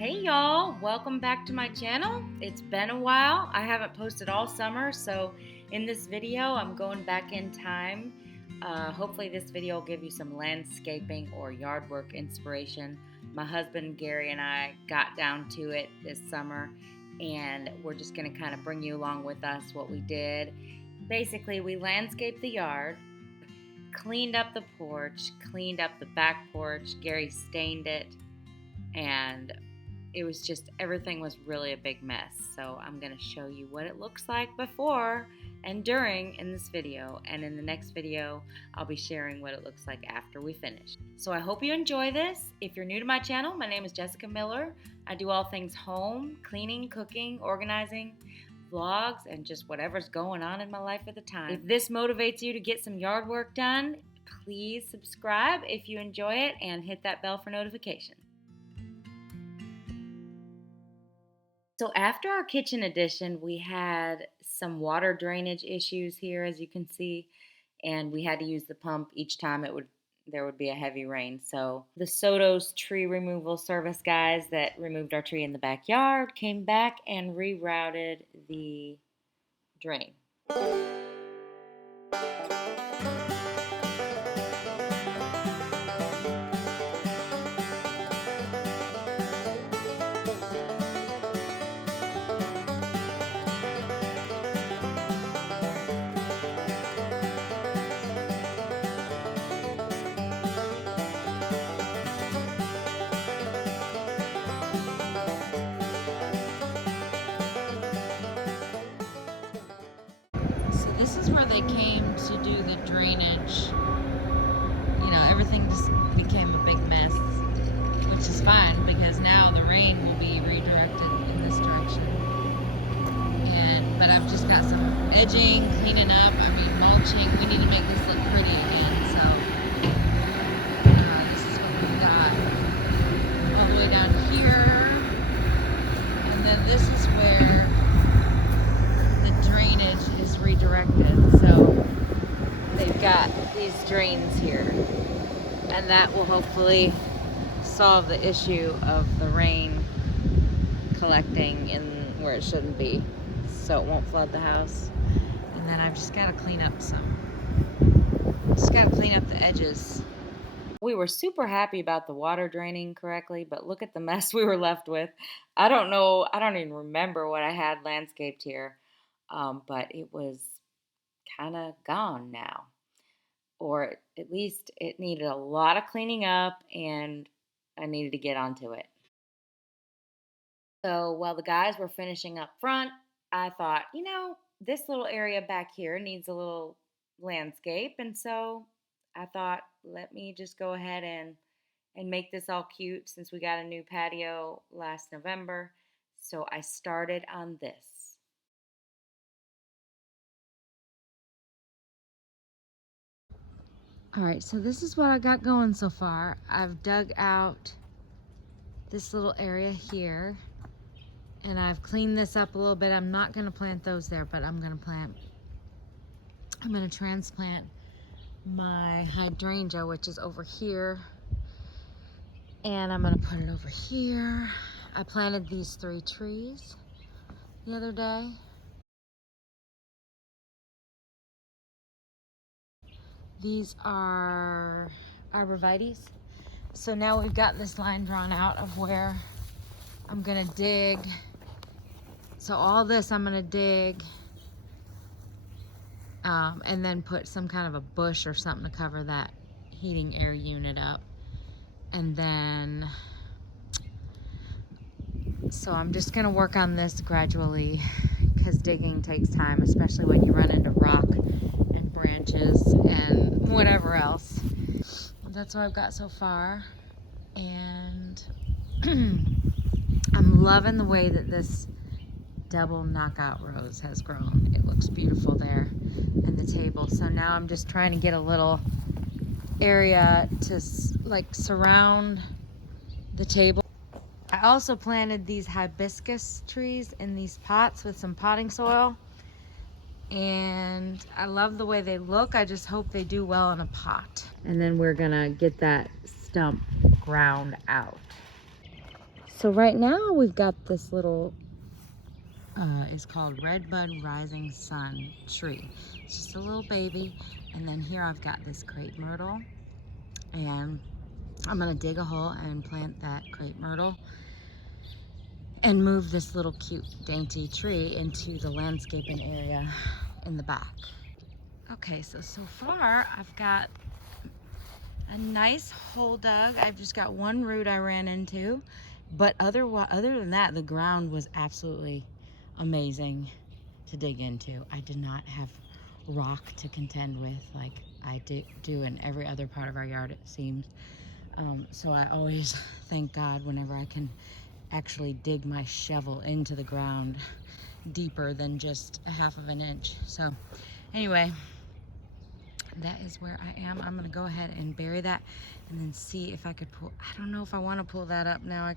Hey y'all, welcome back to my channel. It's been a while. I haven't posted all summer, so in this video I'm going back in time. Hopefully this video will give you some landscaping or yard work inspiration. My husband Gary and I got down to it this summer, and we're just going to kind of bring you along with us what we did. Basically, we landscaped the yard, cleaned up the porch, cleaned up the back porch. Gary stained it, and it was just, everything was really a big mess. So I'm going to show you what it looks like before and during in this video, and in the next video I'll be sharing what it looks like after we finish. So I hope you enjoy this. If you're new to my channel, my name is Jessica Miller. I do all things home, cleaning, cooking, organizing, vlogs, and just whatever's going on in my life at the time. If this motivates you to get some yard work done, please subscribe if you enjoy it and hit that bell for notifications. So after our kitchen addition, we had some water drainage issues here, as you can see, and we had to use the pump each time there would be a heavy rain. So the Soto's tree removal service guys that removed our tree in the backyard came back and rerouted the drain. This is where they came to do the drainage. You know, everything just became a big mess, which is fine because now the rain will be redirected in this direction. But I've just got some edging, cleaning up, mulching. We need to make this look pretty again, so this is what we've got all the way down here. And then this is where drainage is redirected, so they've got these drains here, and that will hopefully solve the issue of the rain collecting in where it shouldn't be, so it won't flood the house. And then I've just got to clean up the edges. We were super happy about the water draining correctly, but look at the mess we were left with. I don't even remember what I had landscaped here. But it was kind of gone now, or at least it needed a lot of cleaning up, and I needed to get onto it. So while the guys were finishing up front, I thought, this little area back here needs a little landscape, and so I thought, let me just go ahead and make this all cute since we got a new patio last November. So I started on this. Alright, so this is what I got going so far. I've dug out this little area here, and I've cleaned this up a little bit. I'm not going to plant those there, but I'm going to transplant my hydrangea, which is over here, and I'm going to put it over here. I planted these 3 trees the other day. These are arborvitaes. So now we've got this line drawn out of where I'm gonna dig. So all this I'm gonna dig and then put some kind of a bush or something to cover that heating air unit up. And then, so I'm just gonna work on this gradually because digging takes time, especially when you run into rock and branches and whatever else. That's what I've got so far, and I'm loving the way that this double knockout rose has grown. It looks beautiful there in the table. So now I'm just trying to get a little area to surround the table. I also planted these hibiscus trees in these pots with some potting soil, and I love the way they look. I just hope they do well in a pot. And then we're gonna get that stump ground out. So right now we've got this little, it's called Redbud Rising Sun tree. It's just a little baby. And then here I've got this crepe myrtle. And I'm gonna dig a hole and plant that crepe myrtle and move this little cute dainty tree into the landscaping area in the back. Okay, so far I've got a nice hole dug. I've just got one root I ran into, but other than that, the ground was absolutely amazing to dig into. I did not have rock to contend with like I do in every other part of our yard, it seems. So I always thank God whenever I can actually dig my shovel into the ground deeper than just a half of an inch. So anyway, that is where I am. I'm gonna go ahead and bury that and then see if I could pull. I don't know if I want to pull that up now.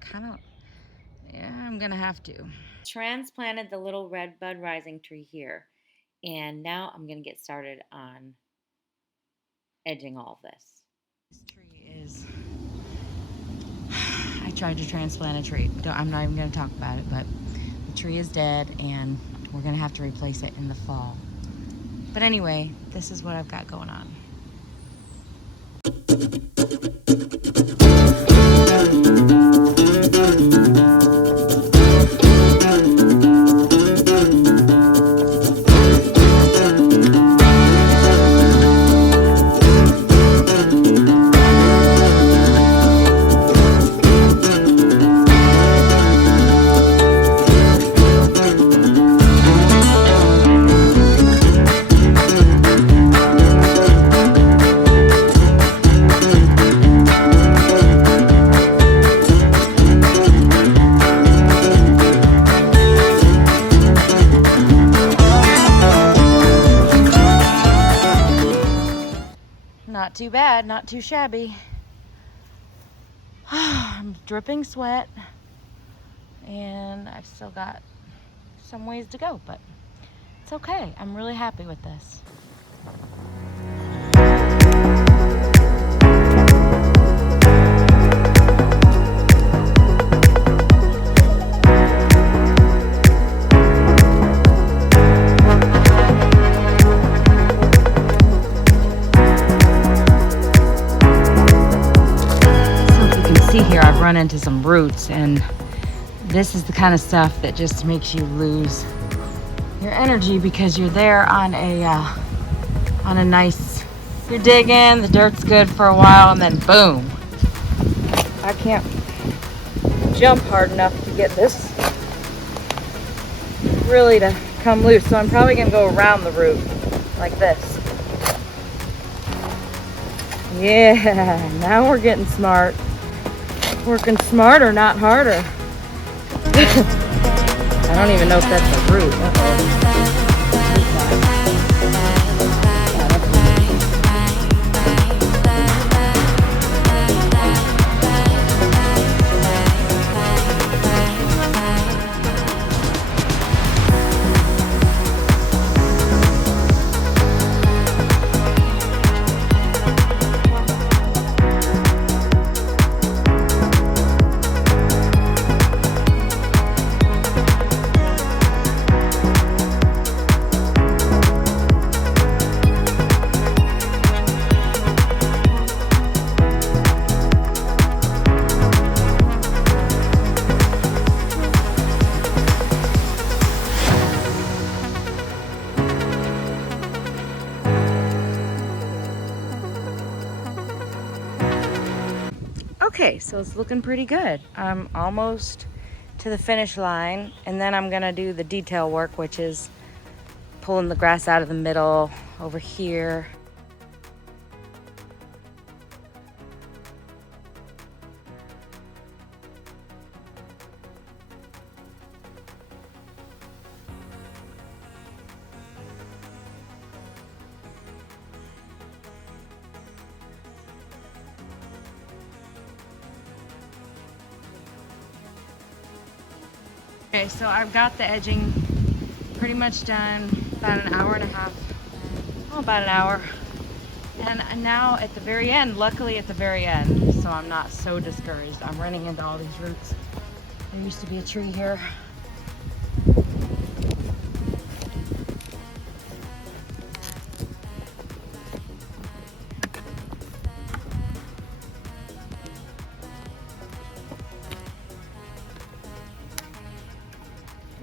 Yeah, I'm gonna have to. Transplanted the little red bud rising tree here, and now I'm gonna get started on edging all of this. This tree is, I tried to transplant a tree. I'm not even gonna talk about it, but the tree is dead and we're gonna have to replace it in the fall. But anyway, this is what I've got going on. Not too bad, not too shabby. I'm dripping sweat and I've still got some ways to go, but it's okay. I'm really happy with this. Here I've run into some roots, and this is the kind of stuff that just makes you lose your energy because you're there on a nice, you're digging, the dirt's good for a while, and then boom, I can't jump hard enough to get this really to come loose, so I'm probably gonna go around the root like this. Yeah, now we're getting smart. Working smarter, not harder. I don't even know if that's a root. Okay, so it's looking pretty good. I'm almost to the finish line, and then I'm gonna do the detail work, which is pulling the grass out of the middle over here. Okay, so I've got the edging pretty much done, about an hour and a half, about an hour. And now at the very end, luckily at the very end, so I'm not so discouraged. I'm running into all these roots. There used to be a tree here.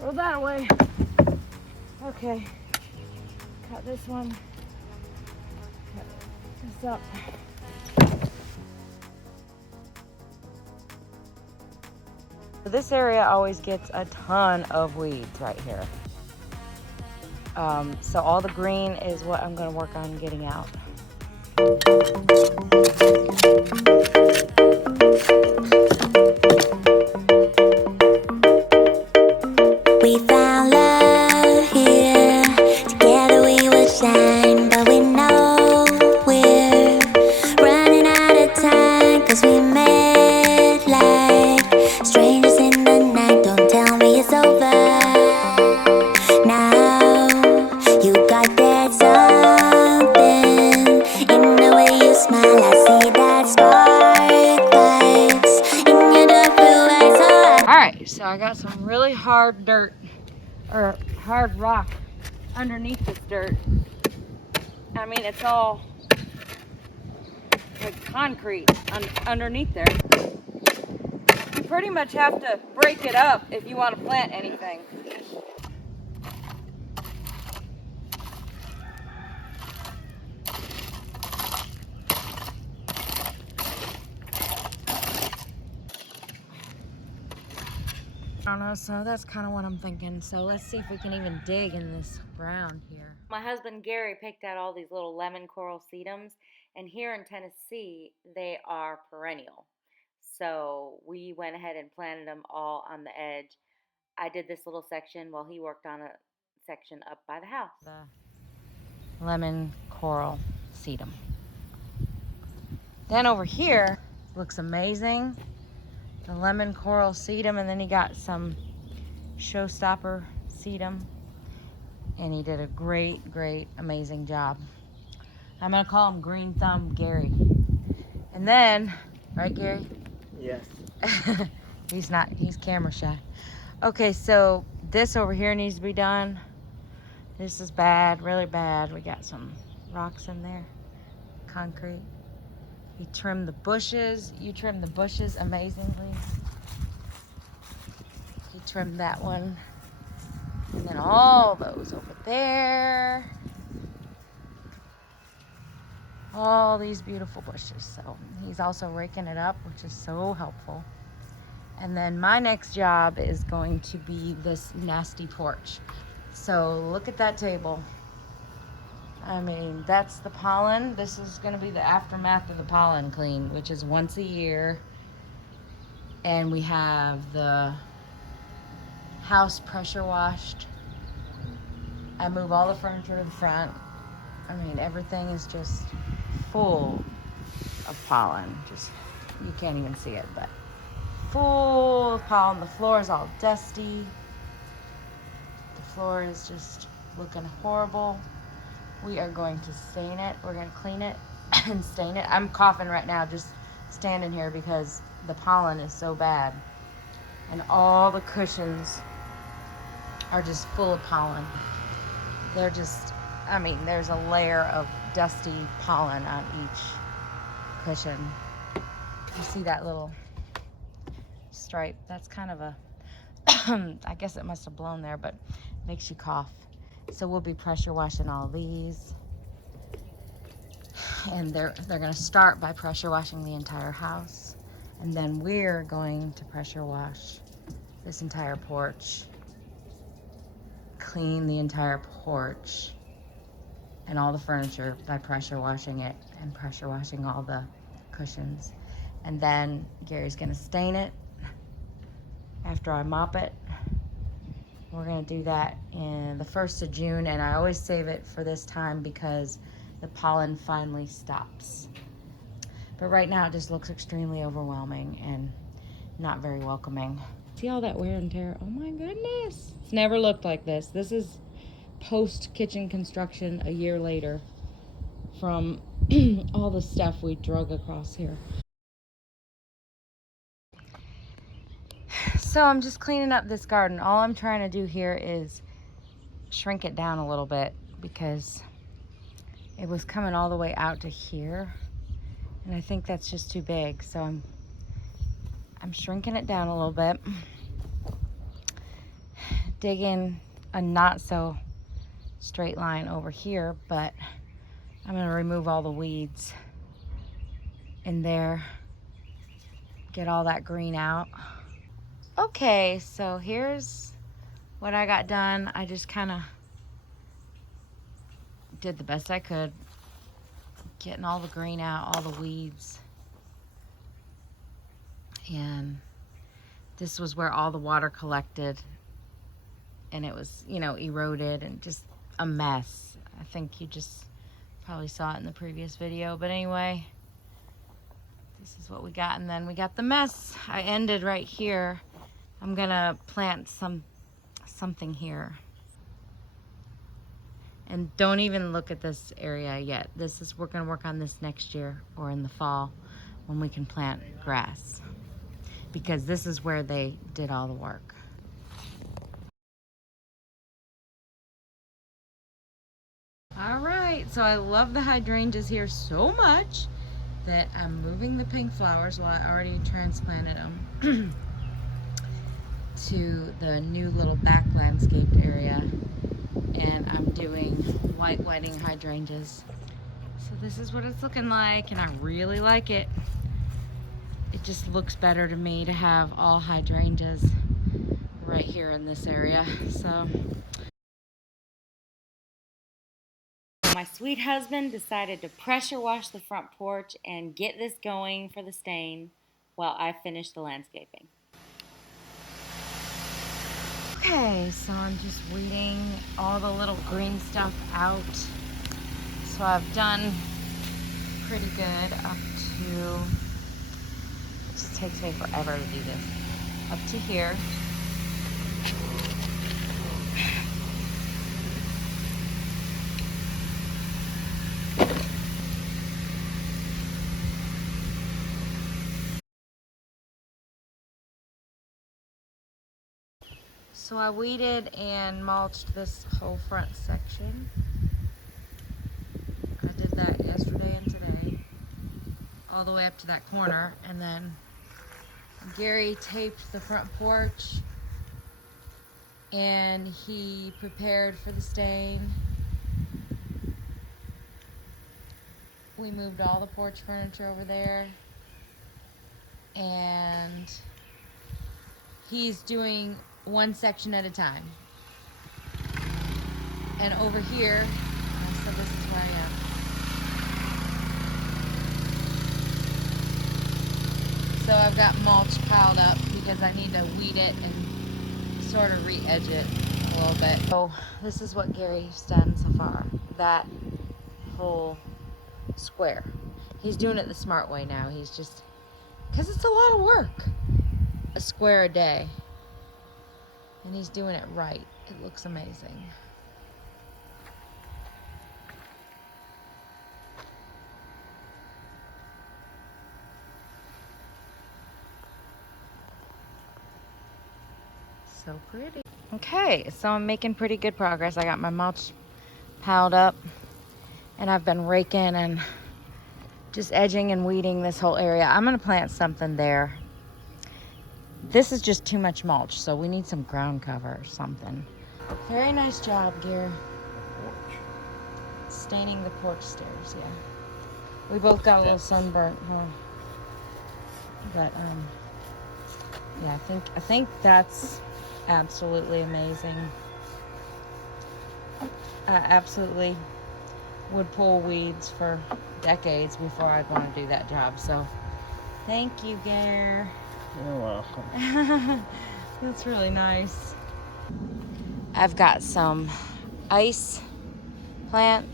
Throw that away. Okay. Cut this one. Cut this up. This area always gets a ton of weeds right here. So all the green is what I'm going to work on getting out. We found love here. Together we will shine, but we know we're running out of time, 'cause we met like strangers in the night. Don't tell me it's over now. You got that something in the way you smile. I see that spark lights in your dark blue eyes. Alright, so I got some really hard dirt, or hard rock underneath this dirt. I mean, it's all like concrete underneath there. You pretty much have to break it up if you want to plant anything. I don't know, so that's kind of what I'm thinking. So let's see if we can even dig in this ground here. My husband Gary picked out all these little lemon coral sedums, and here in Tennessee, they are perennial. So we went ahead and planted them all on the edge. I did this little section while he worked on a section up by the house. The lemon coral sedum. Then over here, looks amazing. The lemon coral sedum, and then he got some showstopper sedum, and he did a great, amazing job. I'm gonna call him Green Thumb Gary. And then, right, Gary? Yes. He's camera shy. Okay, so this over here needs to be done. This is bad, really bad. We got some rocks in there, concrete. He trimmed the bushes. You trimmed the bushes amazingly. He trimmed that one. And then all those over there. All these beautiful bushes. So he's also raking it up, which is so helpful. And then my next job is going to be this nasty porch. So look at that table. I mean, that's the pollen. This is going to be the aftermath of the pollen clean, which is once a year. And we have the house pressure washed. I move all the furniture to the front. I mean, everything is just full of pollen. Just, you can't even see it, but full of pollen. The floor is all dusty. The floor is just looking horrible. We are going to stain it. We're going to clean it and stain it. I'm coughing right now just standing here because the pollen is so bad. And all the cushions are just full of pollen. They're just, I mean, there's a layer of dusty pollen on each cushion. You see that little stripe? That's kind of a, I guess it must have blown there, but makes you cough. So we'll be pressure washing all these. And they're gonna start by pressure washing the entire house. And then we're going to pressure wash this entire porch, clean the entire porch and all the furniture by pressure washing it and pressure washing all the cushions. And then Gary's gonna stain it after I mop it. We're gonna do that in the 1st of June, and I always save it for this time because the pollen finally stops. But right now it just looks extremely overwhelming and not very welcoming. See all that wear and tear? Oh my goodness. It's never looked like this. This is post-kitchen construction a year later from all the stuff we drug across here. So I'm just cleaning up this garden. All I'm trying to do here is shrink it down a little bit because it was coming all the way out to here. And I think that's just too big. So I'm shrinking it down a little bit. Digging a not so straight line over here, but I'm gonna remove all the weeds in there, get all that green out. Okay, so here's what I got done. I just kind of did the best I could, getting all the green out, all the weeds. And this was where all the water collected and it was, you know, eroded and just a mess. I think you just probably saw it in the previous video, but anyway, this is what we got. And then we got the mess. I ended right here. I'm gonna plant something here. And don't even look at this area yet. We're gonna work on this next year or in the fall when we can plant grass, because this is where they did all the work. All right, so I love the hydrangeas here so much that I'm moving the pink flowers, well, I already transplanted them, to the new little back landscaped area. And I'm doing white wedding hydrangeas. So this is what it's looking like, and I really like it. It just looks better to me to have all hydrangeas right here in this area. So my sweet husband decided to pressure wash the front porch and get this going for the stain while I finish the landscaping. Okay, so I'm just weeding all the little green stuff out. So I've done pretty good up to, it just takes me forever to do this, up to here. So I weeded and mulched this whole front section. I did that yesterday and today, all the way up to that corner. And then Gary taped the front porch and he prepared for the stain. We moved all the porch furniture over there, and he's doing one section at a time. And over here, so this is where I am. So I've got mulch piled up because I need to weed it and sort of re-edge it a little bit. So this is what Gary's done so far. That whole square. He's doing it the smart way now. He's just, because it's a lot of work. A square a day. And he's doing it right. It looks amazing. So pretty. Okay, so I'm making pretty good progress. I got my mulch piled up, and I've been raking and just edging and weeding this whole area. I'm gonna plant something there. This is just too much mulch, so we need some ground cover or something. Very nice job, Gary. Staining the porch stairs, yeah. We both got a little sunburnt, huh? But yeah, I think that's absolutely amazing. I absolutely would pull weeds for decades before I'd want to do that job. So thank you, Gare. You're welcome. That's really nice. I've got some ice plant,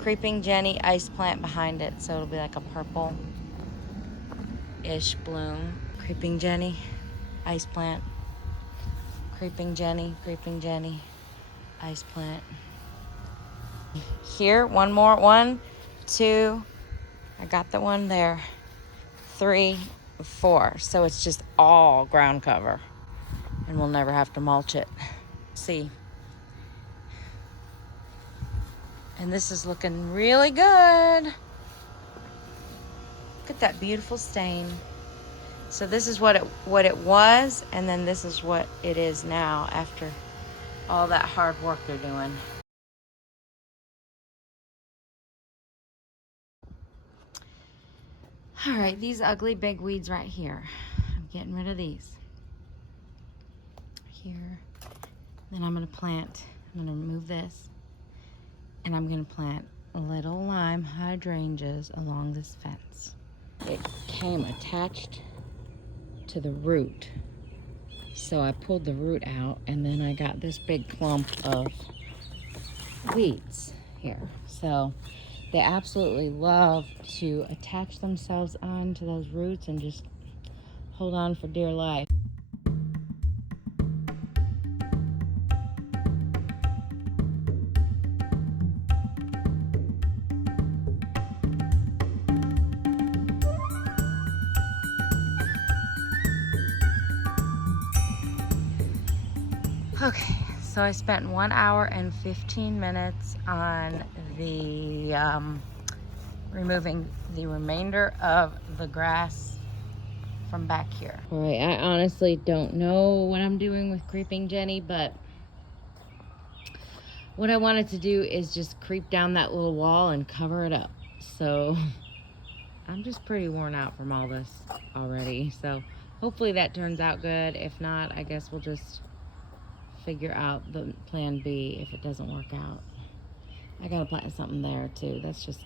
creeping Jenny ice plant behind it, so it'll be like a purple-ish bloom. Creeping Jenny, ice plant. Creeping Jenny, ice plant. Here, one more, 1, 2, I got the one there, 3, 4. So it's just all ground cover, and we'll never have to mulch it. See. And this is looking really good. Look at that beautiful stain. So this is what it was, and then this is what it is now after all that hard work they're doing. All right, these ugly big weeds right here. I'm getting rid of these. Here. Then I'm gonna plant, I'm gonna remove this, and I'm gonna plant little lime hydrangeas along this fence. It came attached to the root. So I pulled the root out, and then I got this big clump of weeds here. So they absolutely love to attach themselves onto those roots and just hold on for dear life. Okay, so I spent 1 hour and 15 minutes on the removing the remainder of the grass from back here. All right, I honestly don't know what I'm doing with Creeping Jenny, but what I wanted to do is just creep down that little wall and cover it up. So I'm just pretty worn out from all this already. So hopefully that turns out good. If not, I guess we'll just figure out the plan B if it doesn't work out. I gotta plant something there too. That's just,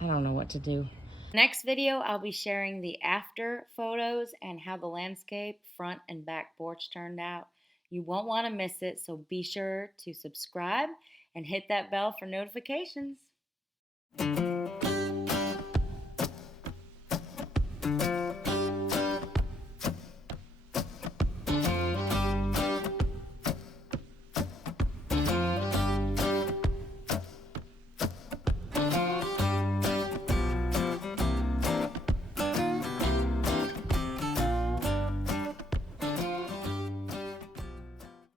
I don't know what to do. Next video, I'll be sharing the after photos and how the landscape, front and back porch turned out. You won't want to miss it, so be sure to subscribe and hit that bell for notifications.